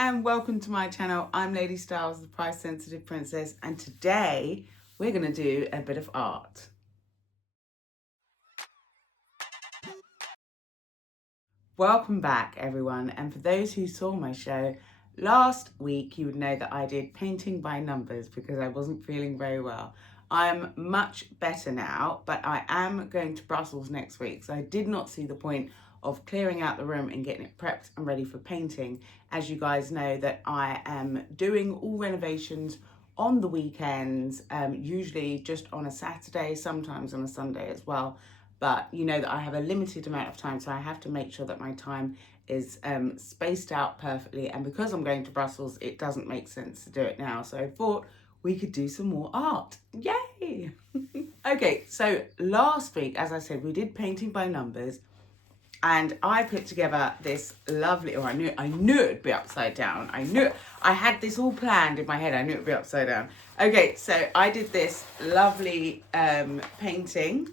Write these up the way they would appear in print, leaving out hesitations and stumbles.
and welcome to my channel. I'm Lady Styles, the price sensitive princess, and today we're going to do a bit of art. Welcome back everyone, and for those who saw my show last week, you would know that I did painting by numbers because I wasn't feeling very well. I'm much better now, but I am going to Brussels next week, so I did not see the point of clearing out the room and getting it prepped and ready for painting. As you guys know, that I am doing all renovations on the weekends, usually just on a Saturday, sometimes on a Sunday as well. But you know that I have a limited amount of time, so I have to make sure that my time is spaced out perfectly. And because I'm going to Brussels, it doesn't make sense to do it now. So I thought we could do some more art. Yay! Okay, so last week, as I said, we did painting by numbers. And I put together this lovely, I knew it'd be upside down. I had this all planned in my head. I knew it'd be upside down. Okay, so I did this lovely painting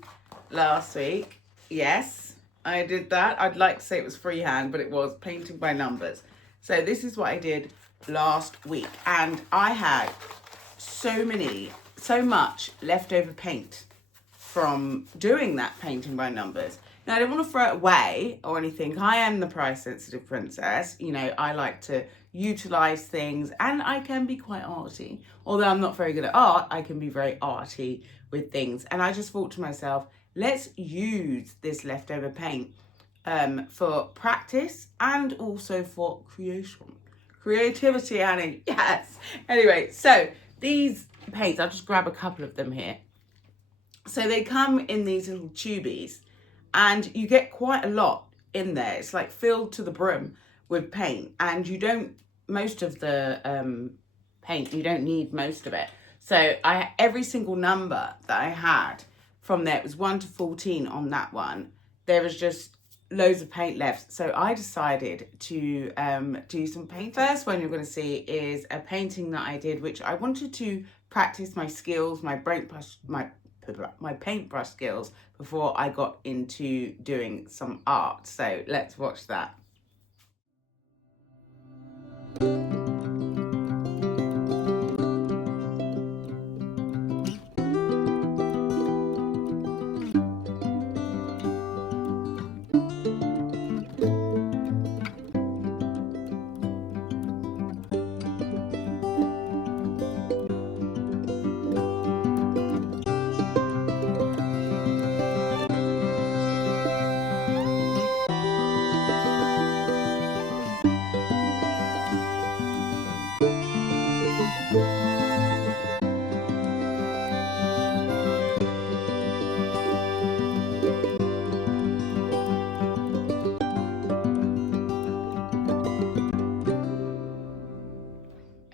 last week. Yes, I did that. I'd like to say it was freehand, but it was painting by numbers. So this is what I did last week. And I had so much leftover paint from doing that painting by numbers. Now, I don't want to throw it away or anything. I am the price sensitive princess. You know, I like to utilize things, and I can be quite arty. Although I'm not very good at art, I can be very arty with things. And I just thought to myself, let's use this leftover paint for practice and also for creativity, Annie. Yes. Anyway, so these paints, I'll just grab a couple of them here. So they come in these little tubies, and you get quite a lot in there. It's like filled to the brim with paint, and most of the paint, you don't need most of it. So every single number that I had from there, it was 1 to 14 on that one. There was just loads of paint left. So I decided to do some paint. First one you're going to see is a painting that I did, which I wanted to practice my skills, my paintbrush skills before I got into doing some art. So let's watch that.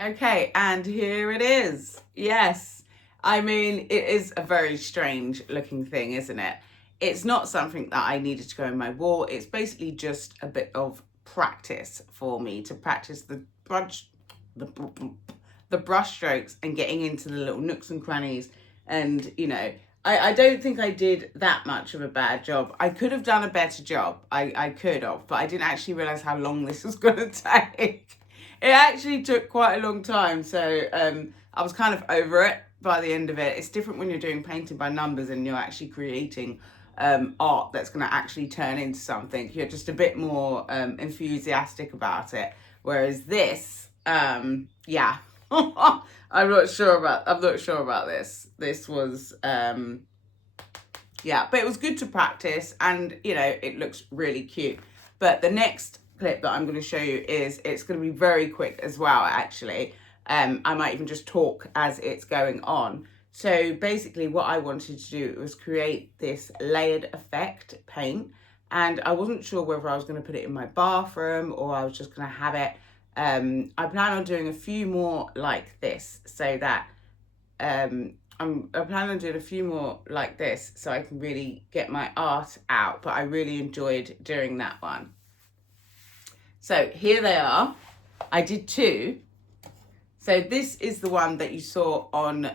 Okay, and here it is. Yes, I mean, it is a very strange looking thing, isn't it? It's not something that I needed to go in my wall. It's basically just a bit of practice for me to practice the brush strokes and getting into the little nooks and crannies. And, you know, I don't think I did that much of a bad job. I could have done a better job. I could have, but I didn't actually realize how long this was going to take. It actually took quite a long time, so I was kind of over it by the end of it. It's different when you're doing painting by numbers and you're actually creating art that's going to actually turn into something. You're just a bit more enthusiastic about it. Whereas this, yeah, I'm not sure about this. This was, yeah, but it was good to practice, and you know, it looks really cute. But the next clip that I'm going to show you it's going to be very quick as well, actually. I might even just talk as it's going on. So basically what I wanted to do was create this layered effect paint, and I wasn't sure whether I was going to put it in my bathroom or I was just going to have it. I plan on doing a few more like this, so that I plan on doing a few more like this so I can really get my art out. But I really enjoyed doing that one. So here they are. I did two. So this is the one that you saw on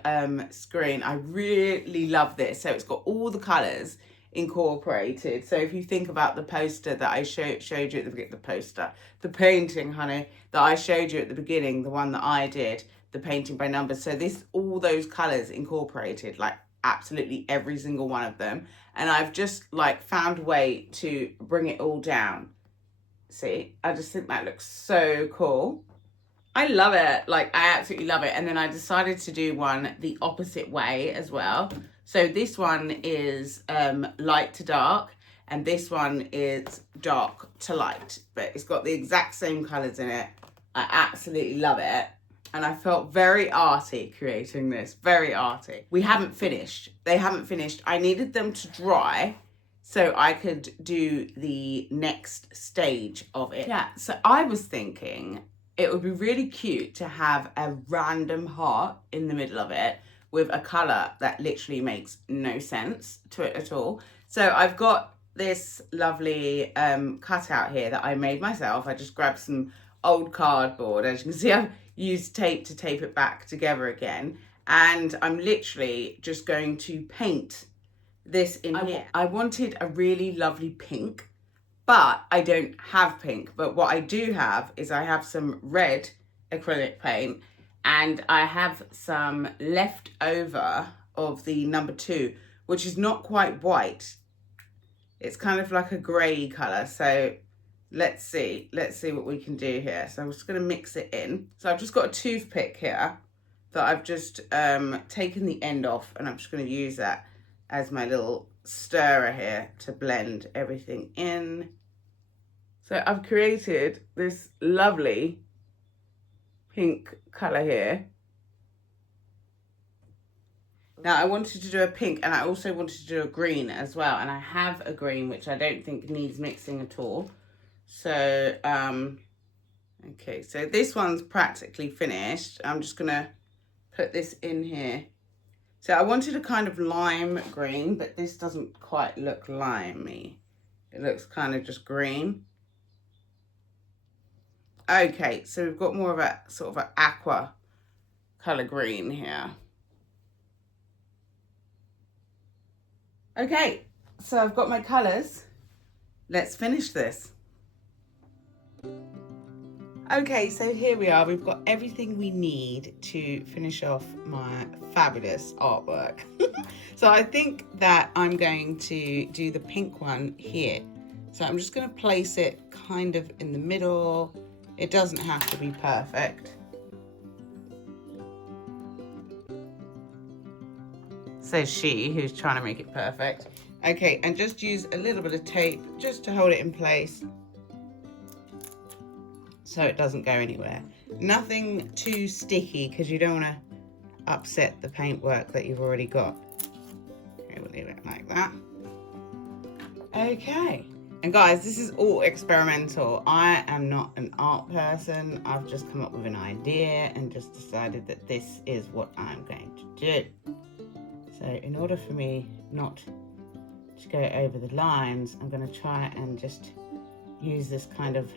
screen. I really love this. So it's got all the colours incorporated. So if you think about the poster that I showed you at the painting, honey, that I showed you at the beginning, the one that I did, the painting by numbers. So this, all those colors incorporated, like absolutely every single one of them. And I've just like found a way to bring it all down. See, I just think that looks so cool. I love it. Like, I absolutely love it. And then I decided to do one the opposite way as well. So this one is light to dark, and this one is dark to light, but it's got the exact same colors in it. I absolutely love it. And I felt very arty creating this, very arty. We haven't finished. They haven't finished. I needed them to dry so I could do the next stage of it. Yeah, so I was thinking it would be really cute to have a random heart in the middle of it with a colour that literally makes no sense to it at all. So I've got this lovely cutout here that I made myself. I just grabbed some old cardboard. As you can see, I've used tape to tape it back together again. And I'm literally just going to paint this in here. I wanted a really lovely pink, but I don't have pink. But what I do have is I have some red acrylic paint, and I have some left over of the number 2, which is not quite white. It's kind of like a grey colour. So let's see what we can do here. So I'm just going to mix it in. So I've just got a toothpick here that I've just taken the end off, and I'm just going to use that as my little stirrer here to blend everything in. So I've created this lovely pink colour here. Now I wanted to do a pink, and I also wanted to do a green as well. And I have a green, which I don't think needs mixing at all. So, okay, so this one's practically finished. I'm just gonna put this in here. So I wanted a kind of lime green, but this doesn't quite look limey. It looks kind of just green. Okay, so we've got more of a sort of an aqua colour green here. Okay, so I've got my colours. Let's finish this. Okay, so here we are. We've got everything we need to finish off my fabulous artwork. So I think that I'm going to do the pink one here. So I'm just going to place it kind of in the middle. It doesn't have to be perfect. Says she, who's trying to make it perfect. Okay, and just use a little bit of tape just to hold it in place, so it doesn't go anywhere. Nothing too sticky, because you don't want to upset the paintwork that you've already got. Okay, we'll leave it like that. Okay, and guys, this is all experimental. I am not an art person. I've just come up with an idea and just decided that this is what I'm going to do. So in order for me not to go over the lines, I'm going to try and just use this kind of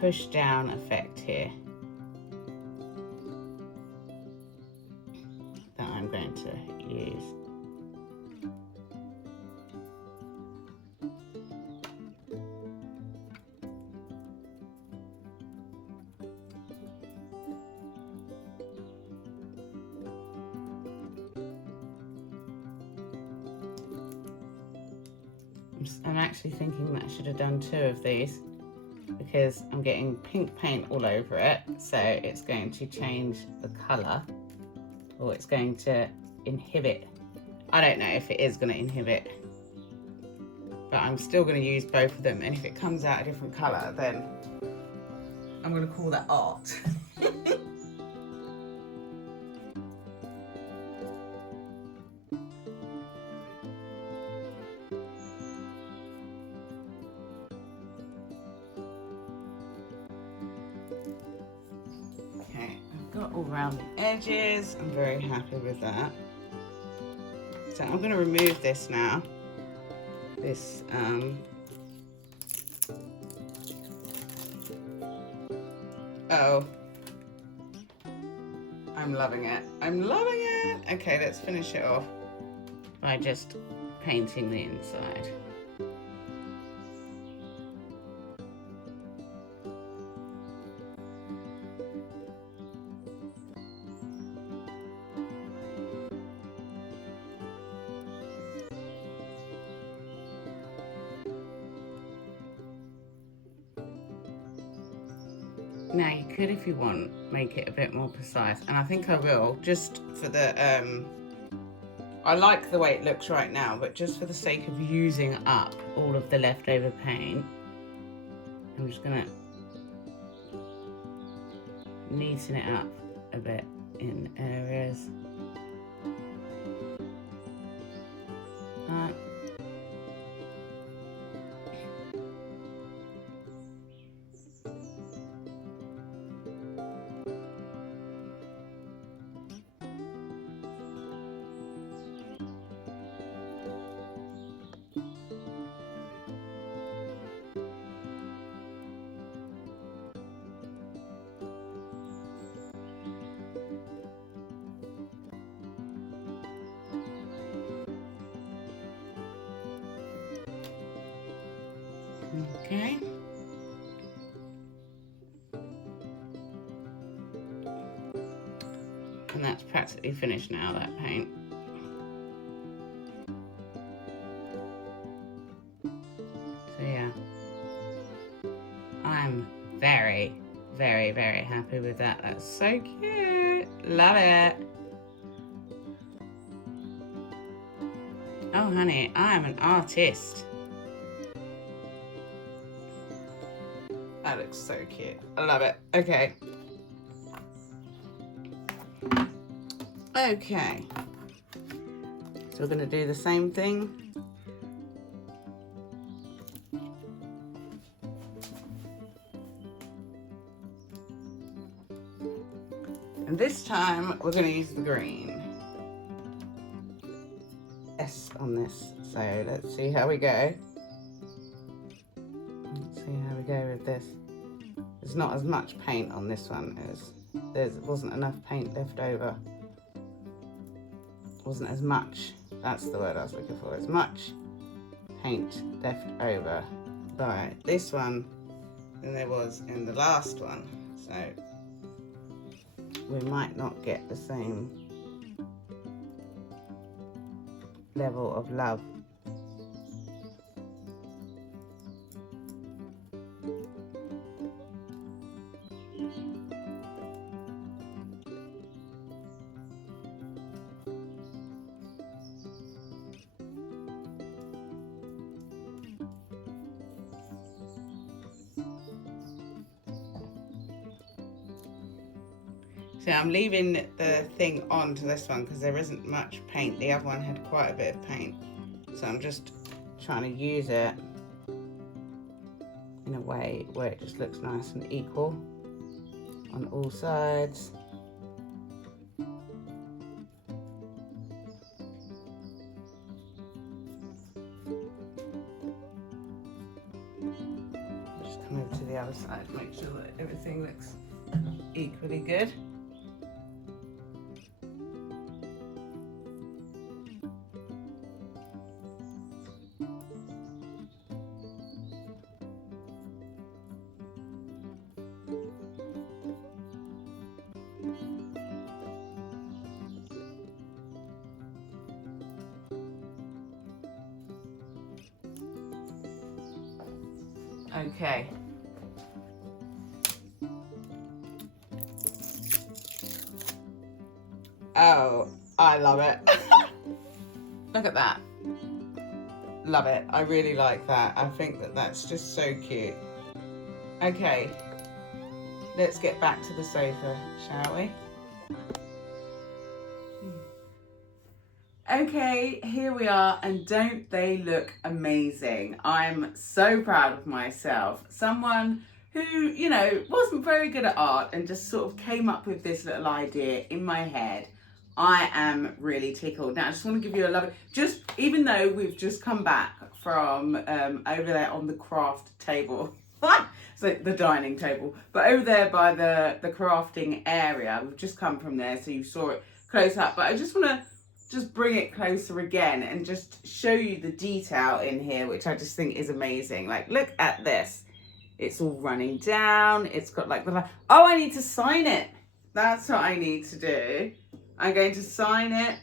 push down effect here that I'm going to use. I'm actually thinking that I should have done 2 of these, because I'm getting pink paint all over it, so it's going to change the colour, or it's going to inhibit. I don't know if it is going to inhibit, but I'm still going to use both of them, and if it comes out a different colour, then I'm going to call that art. All around the edges. I'm very happy with that. So I'm going to remove this now. This oh, I'm loving it. I'm loving it. Okay, let's finish it off by just painting the inside. Now you could, if you want, make it a bit more precise, and I think I will, just for the, I like the way it looks right now, but just for the sake of using up all of the leftover paint, I'm just gonna neaten it up a bit in areas. Okay. And that's practically finished now, that paint. So yeah, I'm very, very, very happy with that. That's so cute. Love it. Oh honey, I am an artist. That looks so cute. I love it. Okay. Okay. So we're going to do the same thing. And this time we're going to use the green. S on this. So let's see how we go. Let's see how we go with this. There's not as much paint on this one as there wasn't enough paint left over. Wasn't as much, that's the word I was looking for, as much paint left over by this one than there was in the last one. So we might not get the same level of love. So I'm leaving the thing on to this one because there isn't much paint. The other one had quite a bit of paint. So I'm just trying to use it in a way where it just looks nice and equal on all sides. Just come over to the other side, make sure that everything looks equally good. Okay. Oh, I love it. Look at that. Love it. I really like that. I think that that's just so cute. Okay. Let's get back to the sofa, shall we? Okay, here we are, and don't they look amazing? I'm so proud of myself. Someone who, you know, wasn't very good at art and just sort of came up with this little idea in my head. I am really tickled. Now, I just want to give you a love. Just, even though we've just come back from over there on the craft table, so the dining table, but over there by the crafting area, we've just come from there, so you saw it close up. But I just want to just bring it closer again and just show you the detail in here, which I just think is amazing. Like, look at this. It's all running down. It's got like the, oh, I need to sign it. That's what I need to do. I'm going to sign it.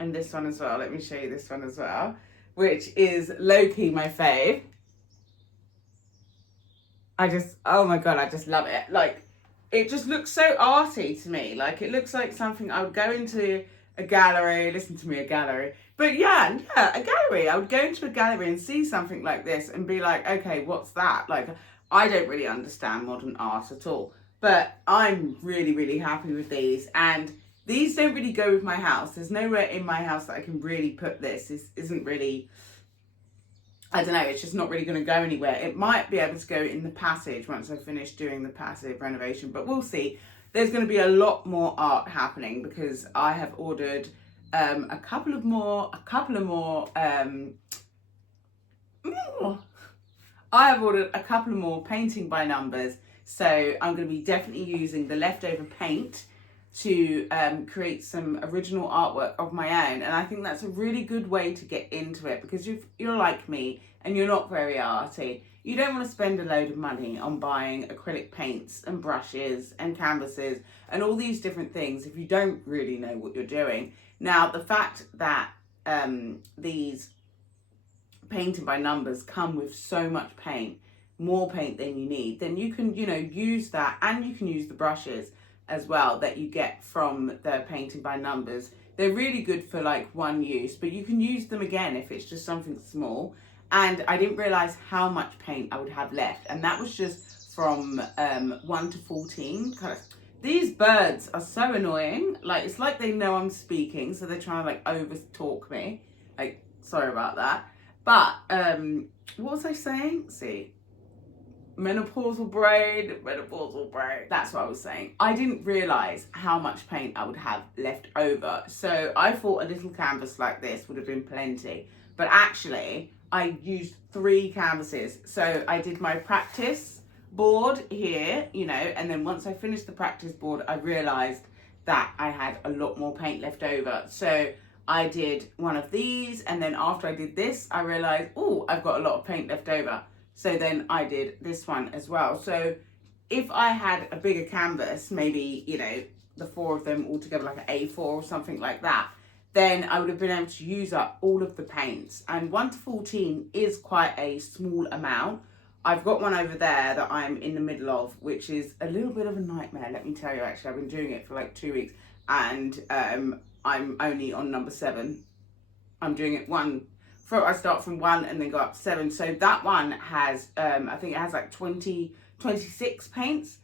And this one as well. Let me show you this one as well, which is low-key my fave. Oh my God, I just love it. Like, it just looks so arty to me. Like, it looks like something I would go into a gallery, listen to me, a gallery. But yeah, a gallery. I would go into a gallery and see something like this and be like, okay, what's that? Like, I don't really understand modern art at all, but I'm really, really happy with these. And these don't really go with my house. There's nowhere in my house that I can really put this. This isn't really, I don't know, it's just not really going to go anywhere. It might be able to go in the passage once I finish doing the passive renovation, but we'll see. There's going to be a lot more art happening because I have ordered a couple of more, I have ordered a couple of more painting by numbers. So I'm going to be definitely using the leftover paint to create some original artwork of my own. And I think that's a really good way to get into it, because if you're like me and you're not very arty, you don't want to spend a load of money on buying acrylic paints and brushes and canvases and all these different things if you don't really know what you're doing. Now, the fact that these painting by numbers come with so much paint, more paint than you need, then you can, use that, and you can use the brushes as well that you get from the painting by numbers. They're really good for like one use, but you can use them again if it's just something small. And I didn't realize how much paint I would have left, and that was just from 1 to 14. These birds are so annoying. Like, it's like they know I'm speaking, so they're trying to like over talk me. Like, sorry about that. But what was I saying? See, menopausal braid. That's what I was saying. I didn't realize how much paint I would have left over, so I thought a little canvas like this would have been plenty, but actually I used 3 canvases. So I did my practice board here, and then once I finished the practice board, I realized that I had a lot more paint left over. So I did one of these, and then after I did this, I realized, oh, I've got a lot of paint left over. So then I did this one as well. So if I had a bigger canvas, maybe, the 4 of them all together, like an A4 or something like that, then I would have been able to use up all of the paints. And 1 to 14 is quite a small amount. I've got one over there that I'm in the middle of, which is a little bit of a nightmare, let me tell you. Actually, I've been doing it for like 2 weeks, and I'm only on number 7. I'm doing it I start from 1 and then go up to 7. So that one has, I think it has like 26 paints.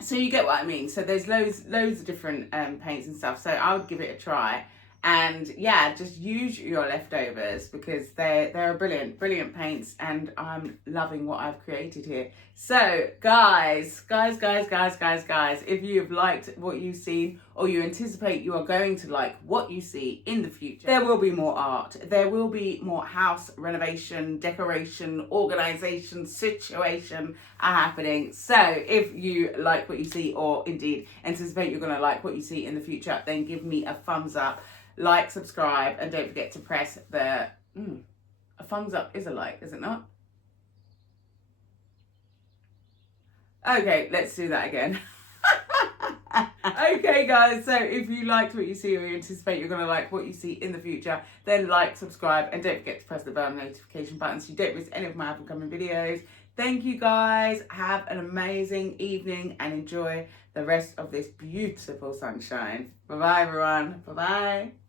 So you get what I mean. So there's loads of different paints and stuff. So I would give it a try. And yeah, just use your leftovers, because they're brilliant paints, and I'm loving what I've created here. So guys, if you've liked what you've seen, or you anticipate you are going to like what you see in the future, there will be more art. There will be more house renovation, decoration, organization, situation are happening. So if you like what you see, or indeed anticipate you're going to like what you see in the future, then give me a thumbs up. Like, subscribe, and don't forget to press the... a thumbs up is a like, is it not? Okay, let's do that again. Okay, guys, so if you liked what you see, or you anticipate you're going to like what you see in the future, then like, subscribe, and don't forget to press the bell notification button so you don't miss any of my upcoming videos. Thank you, guys. Have an amazing evening and enjoy the rest of this beautiful sunshine. Bye-bye, everyone. Bye-bye.